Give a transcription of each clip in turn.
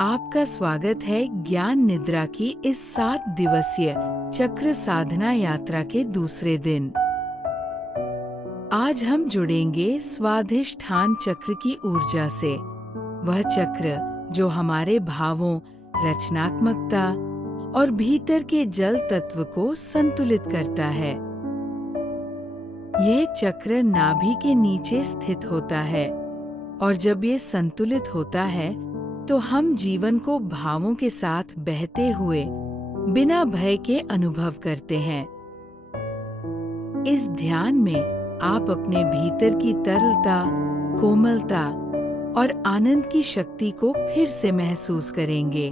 आपका स्वागत है ज्ञान निद्रा की इस 7 दिवसीय चक्र साधना यात्रा के दूसरे दिन। आज हम जुड़ेंगे स्वाधिष्ठान चक्र की ऊर्जा से। वह चक्र जो हमारे भावों, रचनात्मकता और भीतर के जल तत्व को संतुलित करता है। यह चक्र नाभि के नीचे स्थित होता है और जब ये संतुलित होता है तो हम जीवन को भावों के साथ बहते हुए बिना भय के अनुभव करते हैं। इस ध्यान में आप अपने भीतर की तरलता, कोमलता और आनंद की शक्ति को फिर से महसूस करेंगे,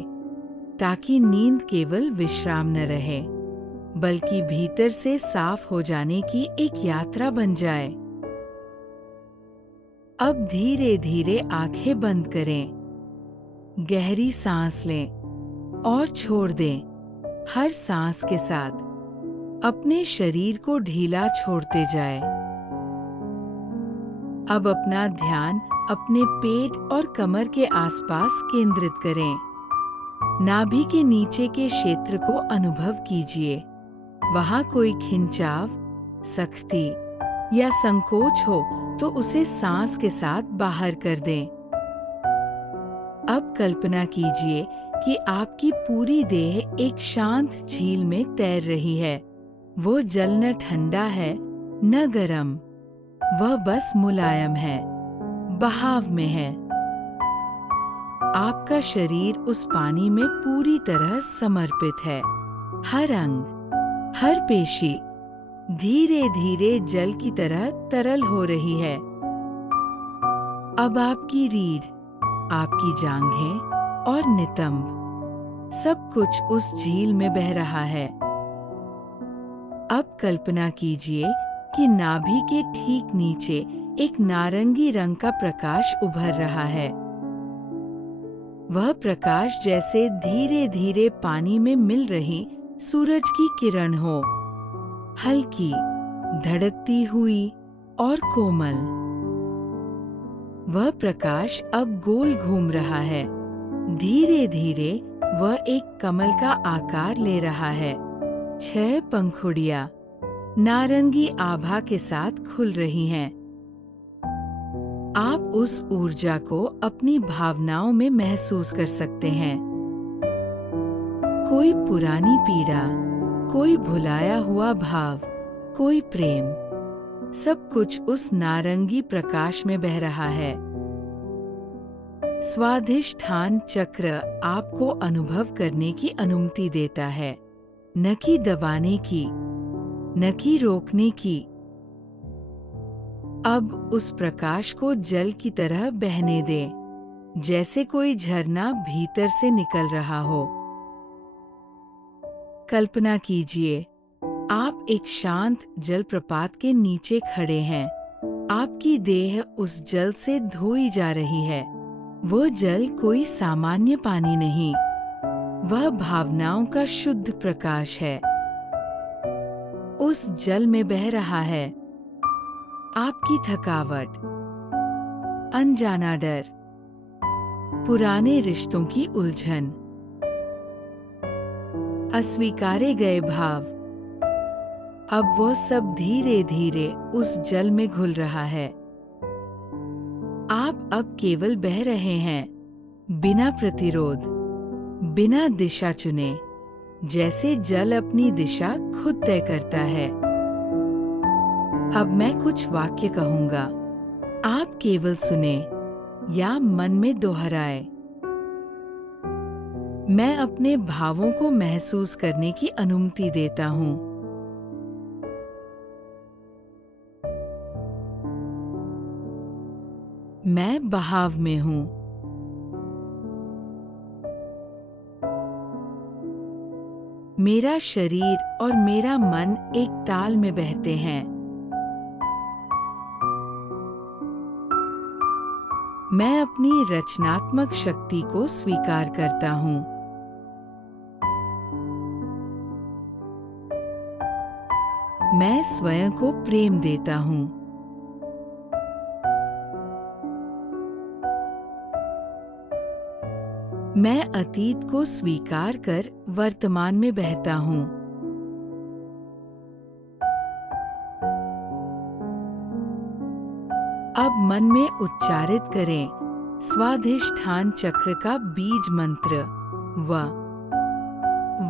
ताकि नींद केवल विश्राम न रहे, बल्कि भीतर से साफ हो जाने की एक यात्रा बन जाए। अब धीरे धीरे आंखें बंद करें, गहरी सांस लें और छोड़ दें। हर सांस के साथ अपने शरीर को ढीला छोड़ते जाएं। अब अपना ध्यान अपने पेट और कमर के आसपास केंद्रित करें। नाभि के नीचे के क्षेत्र को अनुभव कीजिए। वहां कोई खिंचाव, सख्ती या संकोच हो तो उसे सांस के साथ बाहर कर दें। अब कल्पना कीजिए कि आपकी पूरी देह एक शांत झील में तैर रही है। वो जल न ठंडा है न गरम, वह बस मुलायम है, बहाव में है। आपका शरीर उस पानी में पूरी तरह समर्पित है। हर अंग, हर पेशी धीरे धीरे जल की तरह तरल हो रही है। अब आपकी रीढ़, आपकी जांघें और नितंब सब कुछ उस झील में बह रहा है। अब कल्पना कीजिए कि नाभि के ठीक नीचे एक नारंगी रंग का प्रकाश उभर रहा है। वह प्रकाश जैसे धीरे धीरे पानी में मिल रही सूरज की किरण हो, हल्की, धड़कती हुई और कोमल। वह प्रकाश अब गोल घूम रहा है। धीरे धीरे वह एक कमल का आकार ले रहा है। 6 पंखुड़ियां नारंगी आभा के साथ खुल रही हैं। आप उस ऊर्जा को अपनी भावनाओं में महसूस कर सकते हैं। कोई पुरानी पीड़ा, कोई भुलाया हुआ भाव, कोई प्रेम, सब कुछ उस नारंगी प्रकाश में बह रहा है। स्वाधिष्ठान चक्र आपको अनुभव करने की अनुमति देता है, न कि दबाने की, न कि रोकने की। अब उस प्रकाश को जल की तरह बहने दें, जैसे कोई झरना भीतर से निकल रहा हो। कल्पना कीजिए, आप एक शांत जलप्रपात के नीचे खड़े हैं। आपकी देह उस जल से धोई जा रही है। वो जल कोई सामान्य पानी नहीं, वह भावनाओं का शुद्ध प्रकाश है। उस जल में बह रहा है आपकी थकावट, अनजाना डर, पुराने रिश्तों की उलझन, अस्वीकारे गए भाव। अब वो सब धीरे धीरे उस जल में घुल रहा है। आप अब केवल बह रहे हैं, बिना प्रतिरोध, बिना दिशा चुने, जैसे जल अपनी दिशा खुद तय करता है। अब मैं कुछ वाक्य कहूंगा, आप केवल सुने या मन में दोहराए। मैं अपने भावों को महसूस करने की अनुमति देता हूं। मैं बहाव में हूं। मेरा शरीर और मेरा मन एक ताल में बहते हैं। मैं अपनी रचनात्मक शक्ति को स्वीकार करता हूं। मैं स्वयं को प्रेम देता हूं। मैं अतीत को स्वीकार कर वर्तमान में बहता हूँ। अब मन में उच्चारित करें स्वाधिष्ठान चक्र का बीज मंत्र व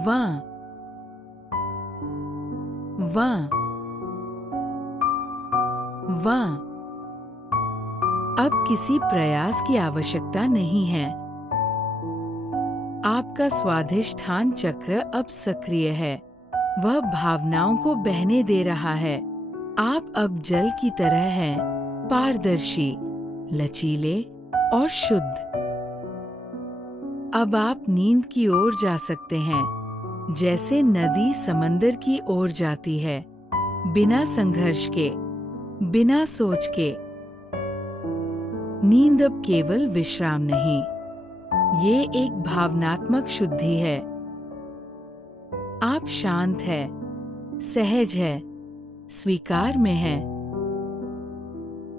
वा वा वा। अब किसी प्रयास की आवश्यकता नहीं है। आपका स्वाधिष्ठान चक्र अब सक्रिय है। वह भावनाओं को बहने दे रहा है। आप अब जल की तरह हैं, पारदर्शी, लचीले और शुद्ध। अब आप नींद की ओर जा सकते हैं, जैसे नदी समंदर की ओर जाती है, बिना संघर्ष के, बिना सोच के। नींद अब केवल विश्राम नहीं, ये एक भावनात्मक शुद्धि है। आप शांत है, सहज है, स्वीकार में है।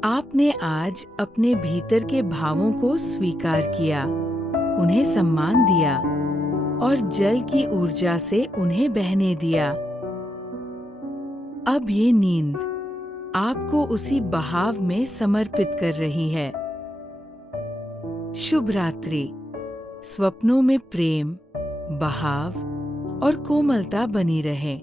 आपने आज अपने भीतर के भावों को स्वीकार किया, उन्हें सम्मान दिया और जल की ऊर्जा से उन्हें बहने दिया। अब ये नींद आपको उसी बहाव में समर्पित कर रही है। शुभ रात्रि। स्वप्नों में प्रेम, बहाव और कोमलता बनी रहे।